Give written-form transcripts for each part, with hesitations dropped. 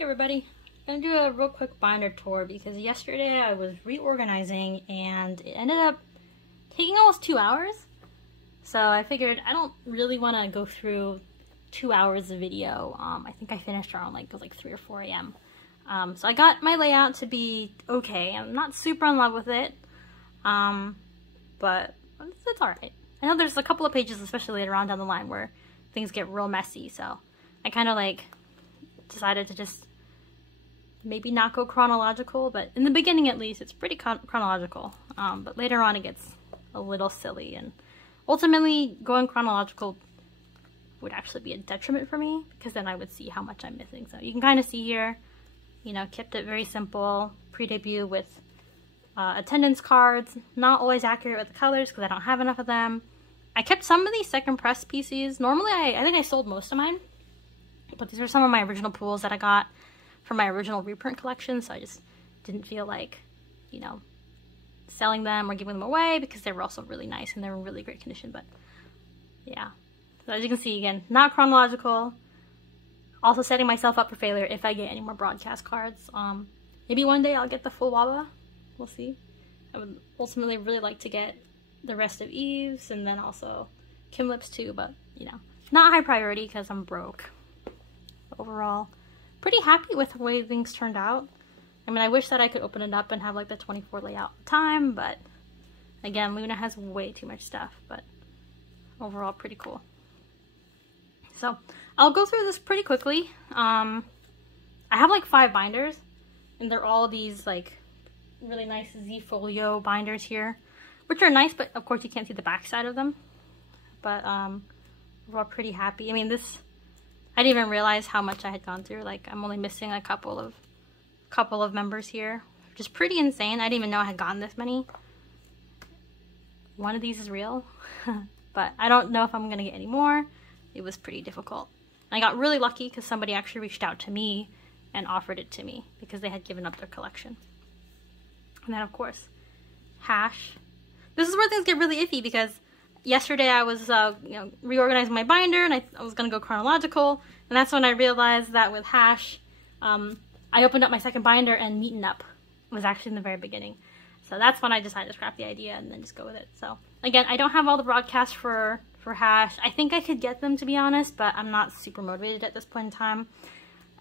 Hey everybody, I'm gonna do a real quick binder tour because yesterday I was reorganizing and it ended up taking almost 2 hours. So I figured I don't really want to go through 2 hours of video. I think I finished around it was like 3 or 4 a.m. So I got my layout to be okay. I'm not super in love with it, but it's alright. I know there's a couple of pages, especially later on down the line, where things get real messy, so I kind of decided to just maybe not go chronological, but in the beginning at least it's pretty chronological, but later on it gets a little silly, and ultimately going chronological would actually be a detriment for me because then I would see how much I'm missing. So you can kind of see here, you know, kept it very simple, pre-debut with attendance cards, not always accurate with the colors because I don't have enough of them. I kept some of these second press PCs. Normally I think I sold most of mine, but these are some of my original pools that I got from my original reprint collection, so I just didn't feel like, you know, selling them or giving them away because they were also really nice and they were in really great condition. But yeah, so as you can see, again, not chronological. Also setting myself up for failure if I get any more broadcast cards. Maybe one day I'll get the full Waba. We'll see. I would ultimately really like to get the rest of Eve's and then also Kim Lips too, but you know, not high priority because I'm broke. Overall, pretty happy with the way things turned out. I mean, I wish that I could open it up and have like the 24 layout time, but again, Loona has way too much stuff, but overall pretty cool. So I'll go through this pretty quickly. I have like 5 binders and they're all these like really nice Z folio binders here, which are nice, but of course you can't see the back side of them. But we're all pretty happy. I mean, this, I didn't even realize how much I had gone through. Like, I'm only missing a couple of members here, which is pretty insane. I didn't even know I had gotten this many. One of these is real, but I don't know if I'm gonna get any more. It was pretty difficult. I got really lucky because somebody actually reached out to me and offered it to me because they had given up their collection. And then of course, Hash. This is where things get really iffy because yesterday I was you know, reorganizing my binder and I was gonna go chronological, and that's when I realized that with Hash, I opened up my second binder and Meetin' Up was actually in the very beginning. So that's when I decided to scrap the idea and then just go with it. So again, I don't have all the broadcasts for Hash. I think I could get them, to be honest, but I'm not super motivated at this point in time.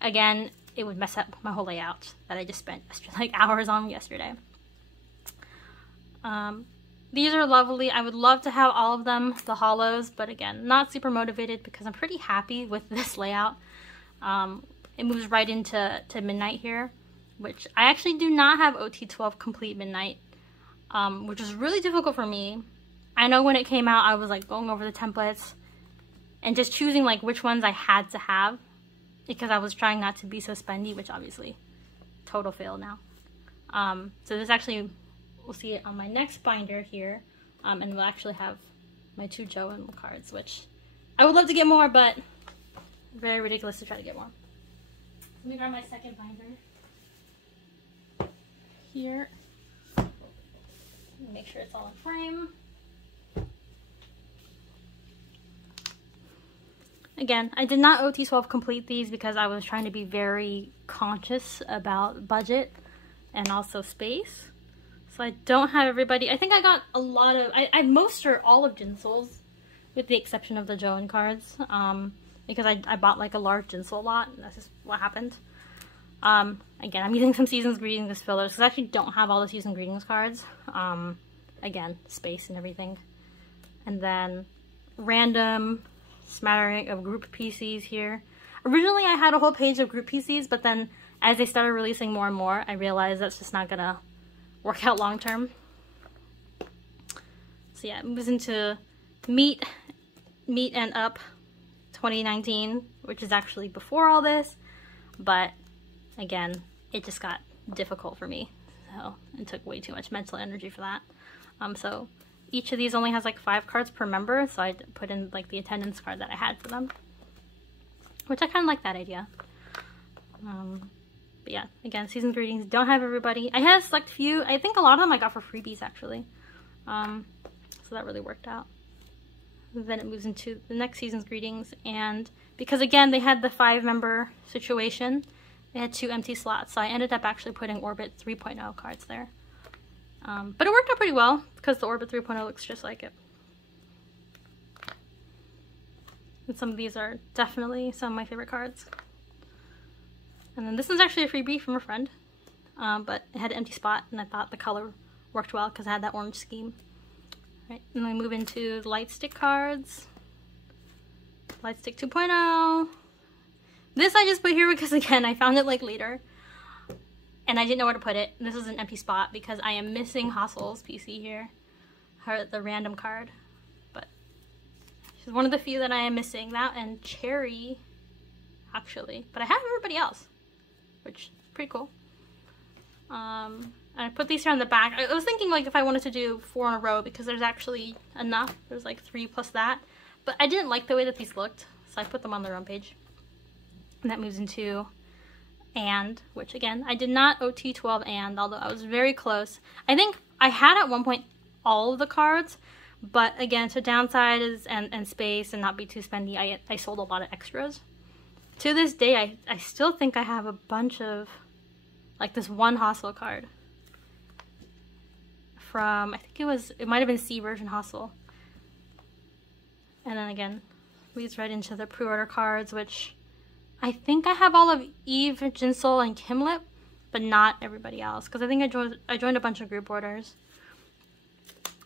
Again, it would mess up my whole layout that I just spent like hours on yesterday. These are lovely. I would love to have all of them, the hollows, but again, not super motivated because I'm pretty happy with this layout. It moves right into Midnight here, which I actually do not have OT12 Complete Midnight, which is really difficult for me. I know when it came out, I was like going over the templates and just choosing like which ones I had to have because I was trying not to be so spendy, which obviously total fail now. So this actually, we'll see it on my next binder here, and we'll actually have my 2 Joan cards, which I would love to get more, but very ridiculous to try to get more. Let me grab my second binder here. Make sure it's all in frame. Again, I did not OT12 complete these because I was trying to be very conscious about budget and also space. So I don't have everybody. I think I got a lot of, I most or all of Jinsoul's with the exception of the Joan cards, because I bought like a large Jinsoul lot and that's just what happened. Again, I'm using some Season's Greetings as fillers because I actually don't have all the Season's Greetings cards. Again, space and everything. And then random smattering of group PCs here. Originally I had a whole page of group PCs, but then as they started releasing more and more, I realized that's just not gonna work out long term. So yeah, it moves into Meet and Up 2019, which is actually before all this, but again, it just got difficult for me. So it took way too much mental energy for that. So each of these only has like 5 cards per member, so I put in like the attendance card that I had for them, which I kind of like that idea. But yeah, again, Season's Greetings, don't have everybody. I had a select few. I think a lot of them I got for freebies actually, so that really worked out. Then it moves into the next Season's Greetings, and because again they had the 5-member situation, It had 2 empty slots, so I ended up actually putting Orbit 3.0 cards there. But it worked out pretty well because the Orbit 3.0 looks just like it. And some of these are definitely some of my favorite cards. And then this is actually a freebie from a friend, but it had an empty spot, and I thought the color worked well because I had that orange scheme. Right, and then we move into the Light Stick cards. Light Stick 2.0. This I just put here because, again, I found it like later, and I didn't know where to put it. This is an empty spot because I am missing Hassel's PC here, the random card, but she's one of the few that I am missing. That and Cherry, actually, but I have everybody else, which is pretty cool. I put these here on the back. I was thinking like if I wanted to do 4 in a row because there's actually enough. There's like 3 plus that, but I didn't like the way that these looked, so I put them on their own page. And that moves into And, which again, I did not OT 12 And, although I was very close. I think I had at one point all of the cards, but again, to downsize and space and not be too spendy, I sold a lot of extras. To this day, I still think I have a bunch of, like this one Hassel card from, I think it might have been C version Hassel. And then again, leads right into the pre-order cards, which I think I have all of Eve, Jinsol, and Kimlip, but not everybody else, because I think I joined a bunch of group orders.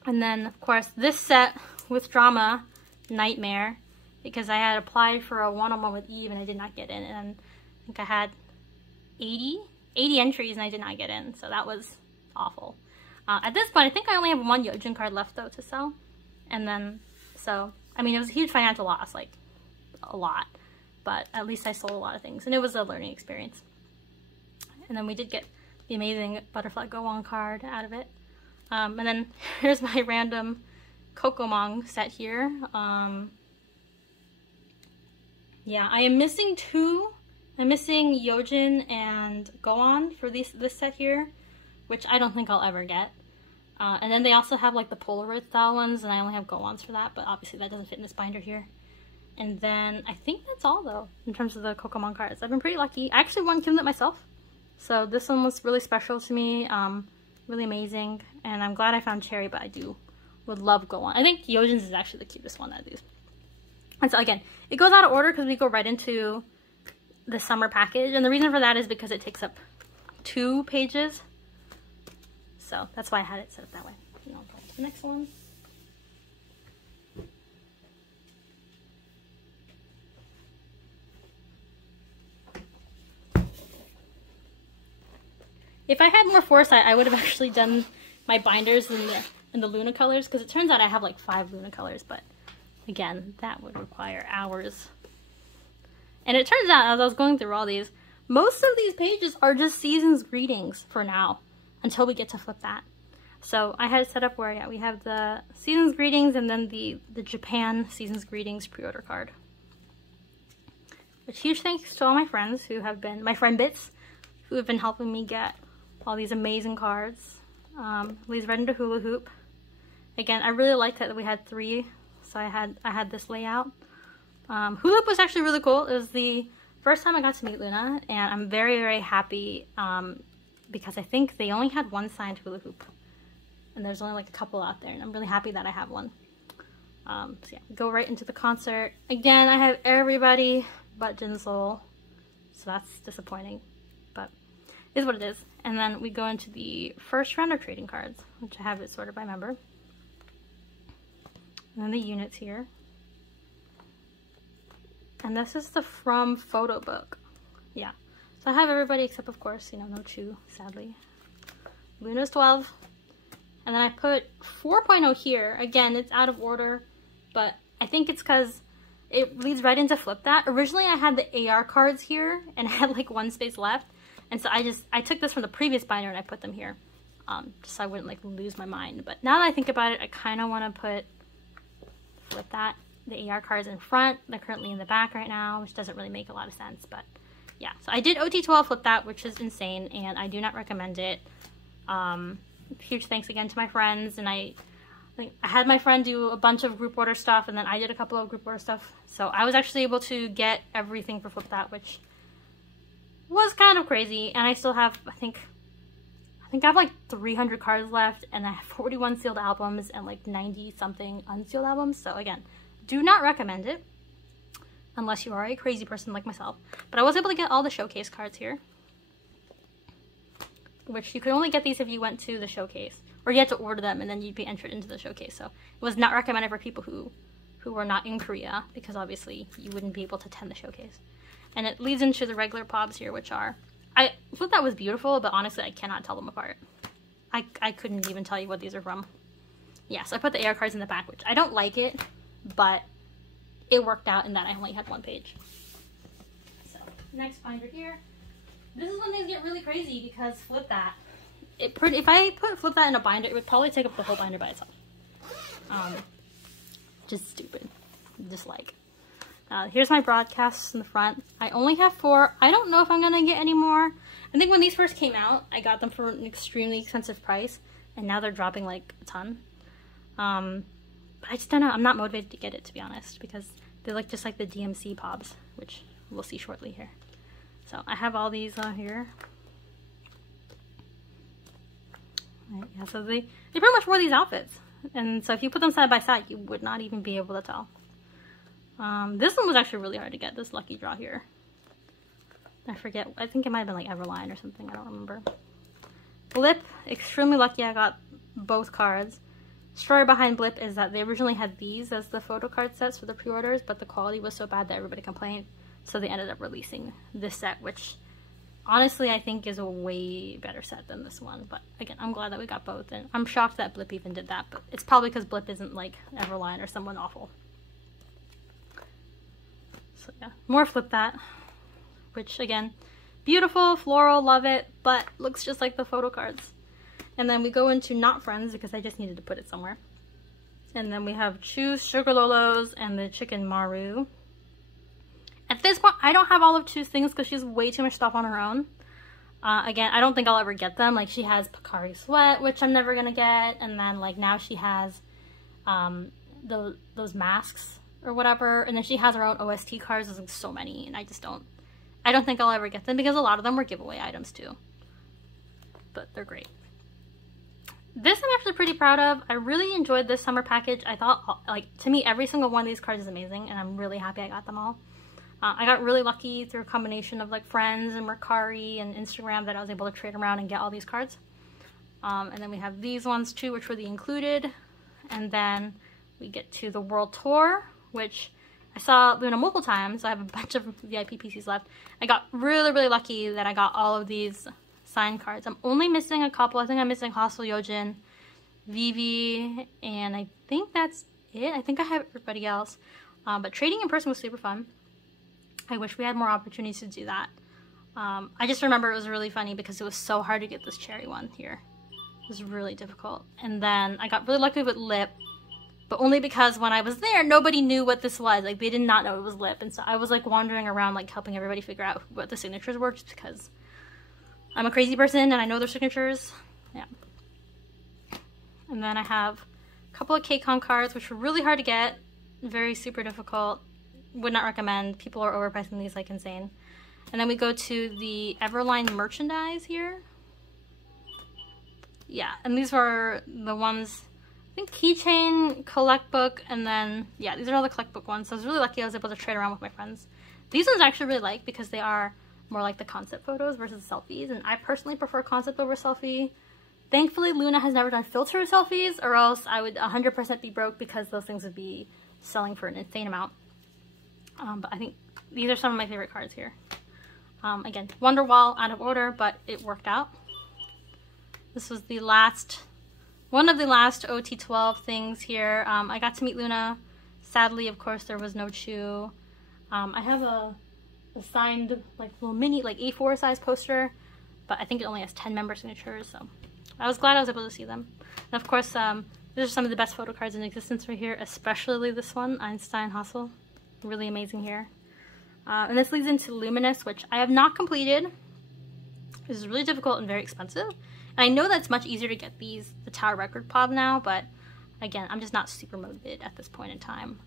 And then, of course, this set with Drama, Nightmare, because I had applied for a one-on-one with Eve and I did not get in, and I think I had 80 entries and I did not get in, so that was awful. At this point, I think I only have 1 Yojin card left, though, to sell. And then, so, I mean, it was a huge financial loss, like, a lot. But at least I sold a lot of things, and it was a learning experience. And then we did get the amazing Butterfly Go-On card out of it. And then here's my random Kokomong set here. Yeah, I am missing 2. I'm missing Yojin and Go-On for this set here, which I don't think I'll ever get. And then they also have like the Polaroid style ones, and I only have Go-Ons for that, but obviously that doesn't fit in this binder here. And then I think that's all though, in terms of the Kokomon cards. I've been pretty lucky. I actually won Kimlet myself, so this one was really special to me, really amazing, and I'm glad I found Cherry, but I would love Go-On. I think Yojin's is actually the cutest one out of these. And so again, it goes out of order because we go right into the summer package, and the reason for that is because it takes up 2 pages. So that's why I had it set up that way. And I'll go to the next one. If I had more foresight, I would have actually done my binders in the Loona colors, because it turns out I have like 5 Loona colors, but again, that would require hours. And it turns out, as I was going through all these, most of these pages are just Season's Greetings for now, until we get to flip that. So I had it set up where, yeah, we have the Season's Greetings and then the Japan Season's Greetings pre-order card. Which, huge thanks to all my friends who have been, my friend Bits, who have been helping me get all these amazing cards. Leads right into Hula Hoop. Again, I really liked that we had 3, so I had this layout. Hula Hoop was actually really cool. It was the first time I got to meet Loona, and I'm very, very happy because I think they only had 1 signed Hula Hoop, and there's only like a couple out there, and I'm really happy that I have one. So yeah, go right into the concert. Again, I have everybody but Jinsol, so that's disappointing, but it is what it is. And then we go into the first round of trading cards, which I have it sorted by member. And then the units here. And this is the From photo book. Yeah. So I have everybody except, of course, you know, no Chu, sadly. Loona's 12. And then I put 4.0 here. Again, it's out of order, but I think it's because it leads right into Flip That. Originally, I had the AR cards here, and I had like 1 space left. And so I took this from the previous binder and I put them here, just so I wouldn't like lose my mind. But now that I think about it, I kind of want to put Flip That, the AR cards in front. They're currently in the back right now, which doesn't really make a lot of sense. But yeah, so I did OT12 Flip That, which is insane, and I do not recommend it. Huge thanks again to my friends, and I had my friend do a bunch of group order stuff, and then I did a couple of group order stuff. So I was actually able to get everything for Flip That, which was kind of crazy. And I still have, I think I have like 300 cards left, and I have 41 sealed albums and like 90 something unsealed albums. So again, do not recommend it unless you are a crazy person like myself. But I was able to get all the showcase cards here, which you could only get these if you went to the showcase, or you had to order them and then you'd be entered into the showcase. So it was not recommended for people who were not in Korea, because obviously you wouldn't be able to attend the showcase. And it leads into the regular pobs here, which are, I thought that was beautiful, but honestly I cannot tell them apart. I couldn't even tell you what these are from. Yeah, so I put the AR cards in the back, which I don't like it, but it worked out in that I only had one page. So, next binder here. This is when things get really crazy, because flip that. If I put flip that in a binder, it would probably take up the whole binder by itself. Just stupid. Dislike. Here's my broadcasts in the front. I only have 4. I don't know if I'm gonna get any more. I think when these first came out, I got them for an extremely expensive price, and now they're dropping like a ton. But I just don't know. I'm not motivated to get it, to be honest, because they look just like the DMC pobs, which we'll see shortly here. So I have all these here. Right, yeah, so they pretty much wore these outfits. And so if you put them side by side, you would not even be able to tell. This one was actually really hard to get, this lucky draw here. I forget, I think it might have been like Everline or something, I don't remember. Blip, extremely lucky I got both cards. Story behind Blip is that they originally had these as the photo card sets for the pre-orders, but the quality was so bad that everybody complained, so they ended up releasing this set, which honestly I think is a way better set than this one. But again, I'm glad that we got both, and I'm shocked that Blip even did that, but it's probably because Blip isn't like Everline or someone awful. So yeah, more Flip That, which again, beautiful, floral, love it, but looks just like the photo cards. And then we go into Not Friends, because I just needed to put it somewhere. And then we have Chu's Sugar Lolos and the Chicken Maru. At this point, I don't have all of Chu's things because she has way too much stuff on her own. Again, I don't think I'll ever get them. Like, she has Picari Sweat, which I'm never gonna get. And then like now she has those masks or whatever. And then she has her own OST cards. There's like so many, and I don't think I'll ever get them, because a lot of them were giveaway items too. But they're great. This I'm actually pretty proud of. I really enjoyed this summer package. I thought, like, to me, every single one of these cards is amazing, and I'm really happy I got them all. I got really lucky through a combination of like friends and Mercari and Instagram that I was able to trade around and get all these cards. And then we have these ones too, which were the included. And then we get to the World Tour, which I saw Loona multiple times. I have a bunch of VIP PCs left. I got really, really lucky that I got all of these signed cards. I'm only missing a couple. I think I'm missing Hostel Yojin, Vivi, and I think that's it. I think I have everybody else. But trading in person was super fun. I wish we had more opportunities to do that. I just remember it was really funny because it was so hard to get this cherry one here. It was really difficult. And then I got really lucky with Lip, but only because when I was there, nobody knew what this was. Like, they did not know it was Lip. And so I was like wandering around, like helping everybody figure out what the signatures were, just because I'm a crazy person and I know their signatures. Yeah. And then I have a couple of KCON cards, which were really hard to get. Very super difficult. Would not recommend. People are overpricing these like insane. And then we go to the Everline merchandise here. Yeah, and these were the ones, I think keychain, collect book, and then, yeah, these are all the collect book ones. So I was really lucky I was able to trade around with my friends. These ones I actually really like because they are more like the concept photos versus selfies, and I personally prefer concept over selfie. Thankfully, Loona has never done filter selfies, or else I would 100% be broke because those things would be selling for an insane amount. But I think these are some of my favorite cards here. Again, Wonderwall out of order, but it worked out. This was the last, one of the last OT12 things here. I got to meet Loona. Sadly, of course, there was no Chu. I have a signed, like, little mini, like, A4 size poster, but I think it only has 10 member signatures, so I was glad I was able to see them. And of course, these are some of the best photo cards in existence right here, especially this one, Einstein Hassel. Really amazing here. And this leads into Luminous, which I have not completed. This is really difficult and very expensive. And I know that it's much easier to get the Tower Record Pod now, but again, I'm just not super motivated at this point in time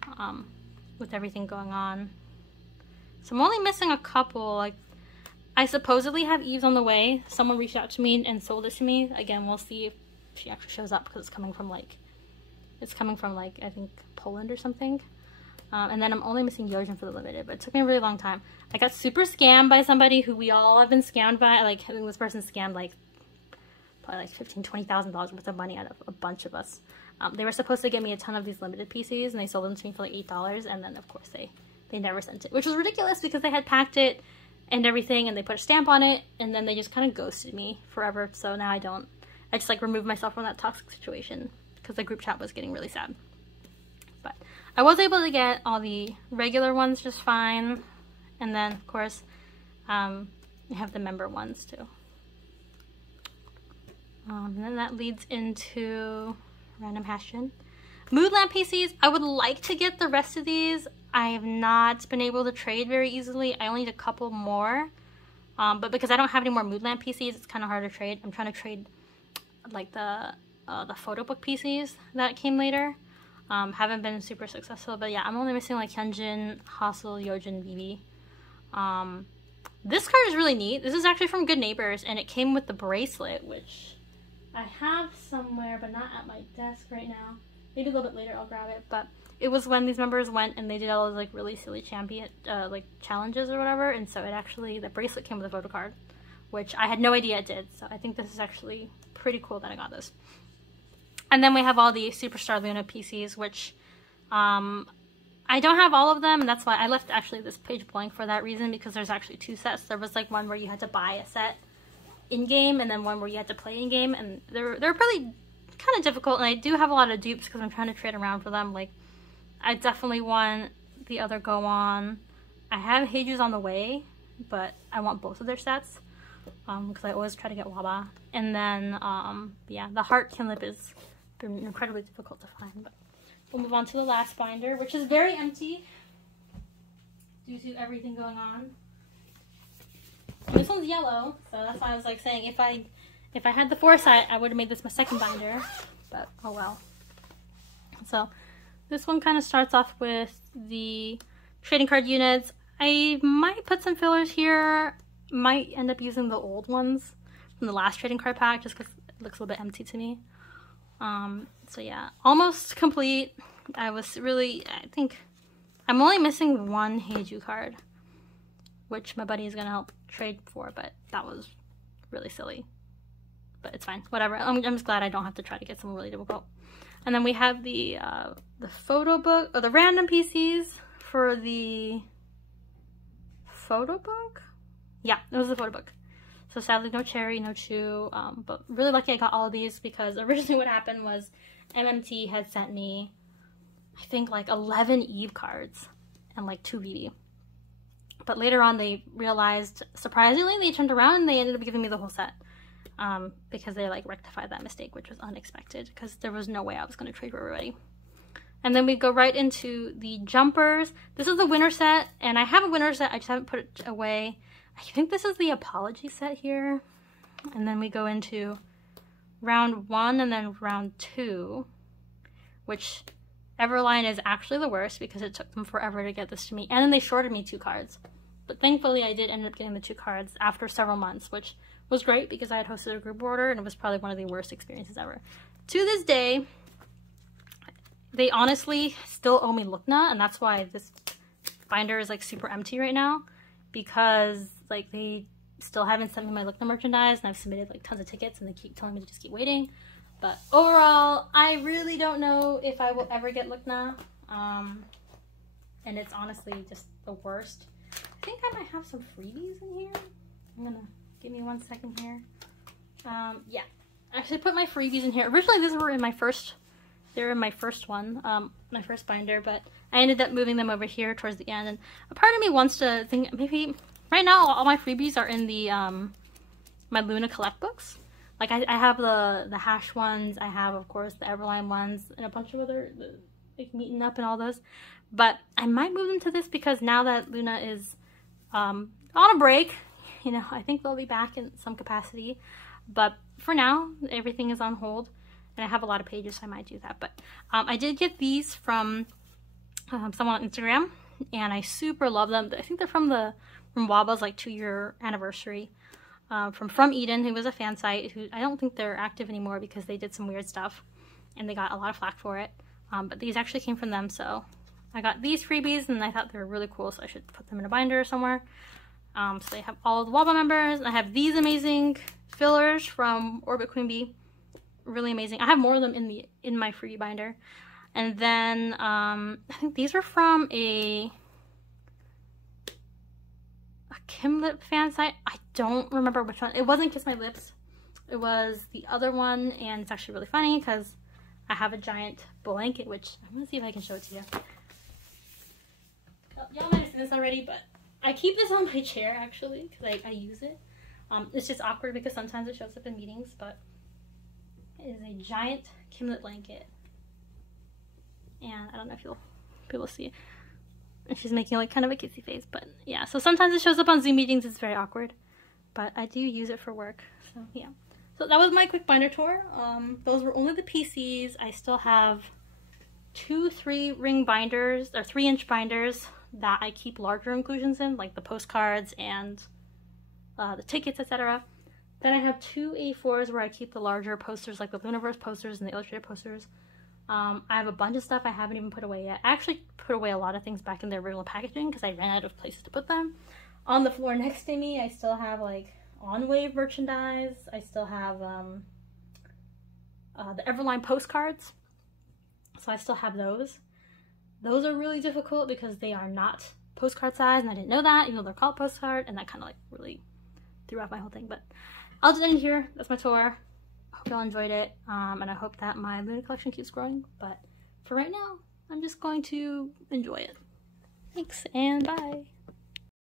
with everything going on. So I'm only missing a couple. Like, I supposedly have Eve's on the way. Someone reached out to me and sold it to me. Again, we'll see if she actually shows up because it's coming from like, I think Poland or something. And then I'm only missing Yojin for the limited, but it took me a really long time. I got super scammed by somebody who we all have been scammed by. Like, I think this person scammed like probably like $15,000-$20,000 worth of money out of a bunch of us. They were supposed to get me a ton of these limited PCs, and they sold them to me for like $8, and then of course they never sent it, which was ridiculous because they had packed it and everything, and they put a stamp on it, and then they just kind of ghosted me forever. So now I just like removed myself from that toxic situation because the group chat was getting really sad. But I was able to get all the regular ones just fine, and then of course I have the member ones too. And then that leads into random Hashin. Mood lamp PCs, I would like to get the rest of these. I have not been able to trade very easily. I only need a couple more. But because I don't have any more mood lamp PCs, it's kind of hard to trade. I'm trying to trade like the photo book PCs that came later. Haven't been super successful, but yeah, I'm only missing like Hyunjin, Hassel, Yojin, Vivi. This card is really neat. This is actually from Good Neighbors, and it came with the bracelet, which I have somewhere, but not at my desk right now. Maybe a little bit later I'll grab it, but it was when these members went and they did all those like really silly champion like challenges or whatever, and so it actually, the bracelet came with a photo card, which I had no idea it did. So I think this is actually pretty cool that I got this. And then we have all the Superstar Loona PCs, which I don't have all of them, and that's why I left actually this page blank for that reason, because there's actually two sets. There was like one where you had to buy a set in-game, and then one where you had to play in-game, and they're really kind of difficult, and I do have a lot of dupes because I'm trying to trade around for them. Like, I definitely want the other Go On. I have Heiju's on the way, but I want both of their sets because I always try to get Waba. And then, yeah, the Heart Kinlip is been incredibly difficult to find, but we'll move on to the last binder, which is very empty due to everything going on. And this one's yellow, so that's why I was like saying if I had the foresight, I would have made this my second binder, but oh well. So this one kind of starts off with the trading card units. I might put some fillers here, might end up using the old ones from the last trading card pack just because it looks a little bit empty to me. So yeah, almost complete. I think I'm only missing one Heiju card, which my buddy is gonna help trade for, but that was really silly. But it's fine, whatever. I'm just glad I don't have to try to get someone really difficult. And then we have the photo book, or the random PCs for the photo book? Yeah, it was the photo book. So sadly, no Cherry, no Chu, but really lucky I got all of these because originally what happened was MMT had sent me, I think, like 11 Eve cards and like 2 Vivi. But later on they realized, surprisingly, they turned around and they ended up giving me the whole set because they like rectified that mistake, which was unexpected because there was no way I was going to trade for everybody. And then we go right into the jumpers. This is the winter set, and I have a winter set, I just haven't put it away. I think this is the apology set here. And then we go into round 1 and then round 2, which Everline is actually the worst because it took them forever to get this to me. And then they shorted me 2 cards. But thankfully I did end up getting the 2 cards after several months, which was great because I had hosted a group order and it was probably one of the worst experiences ever. To this day, they honestly still owe me Lookna, and that's why this binder is like super empty right now, because like they still haven't sent me my Lookna merchandise, and I've submitted like tons of tickets and they keep telling me to just keep waiting. But overall, I really don't know if I will ever get Lookna, and it's honestly just the worst. I think I might have some freebies in here. I'm gonna, give me 1 second here. Yeah, I actually put my freebies in here. Originally these were in my first, they were in my first one, my first binder, but I ended up moving them over here towards the end, and a part of me wants to think maybe right now all my freebies are in the my Loona Collect books. Like I have the Hash ones, I have of course the Everline ones, and a bunch of other like Meeting Up and all those. But I might move them to this because now that Loona is on a break, you know, I think they'll be back in some capacity. But for now, everything is on hold, and I have a lot of pages, so I might do that. But I did get these from someone on Instagram, and I super love them. I think they're from the from Waba's like 2-year anniversary. From Eden, who was a fan site, who I don't think they're active anymore because they did some weird stuff and they got a lot of flack for it. But these actually came from them, so I got these freebies and I thought they were really cool, so I should put them in a binder somewhere. So they have all the Waba members. I have these amazing fillers from Orbit Queen Bee. Really amazing. I have more of them in my free binder. And then I think these were from a Kimlip fan site. I don't remember which one. It wasn't Kiss My Lips. It was the other one, and it's actually really funny because I have a giant blanket, which I'm gonna see if I can show it to you. Oh, y'all might have seen this already, but I keep this on my chair actually because I use it. It's just awkward because sometimes it shows up in meetings, but it is a giant Kimlip blanket, and I don't know if people see it. And she's making like kind of a kissy face, but yeah, so sometimes it shows up on Zoom meetings. It's very awkward, but I do use it for work, so yeah. So that was my quick binder tour. Those were only the PCs. I still have 2 3-ring binders, or 3-inch binders that I keep larger inclusions in, like the postcards and the tickets, etc. Then I have 2 A4s where I keep the larger posters, like the Loonaverse posters and the Illustrated posters. I have a bunch of stuff I haven't even put away yet. I actually put away a lot of things back in their original packaging because I ran out of places to put them. On the floor next to me, I still have like on-wave merchandise. I still have the Everline postcards. So I still have those. Those are really difficult because they are not postcard size, and I didn't know that, even though they're called postcard, and that kind of like really threw off my whole thing. But I'll just end it here. That's my tour. Hope y'all enjoyed it, and I hope that my Loona collection keeps growing, but for right now, I'm just going to enjoy it. Thanks, and bye!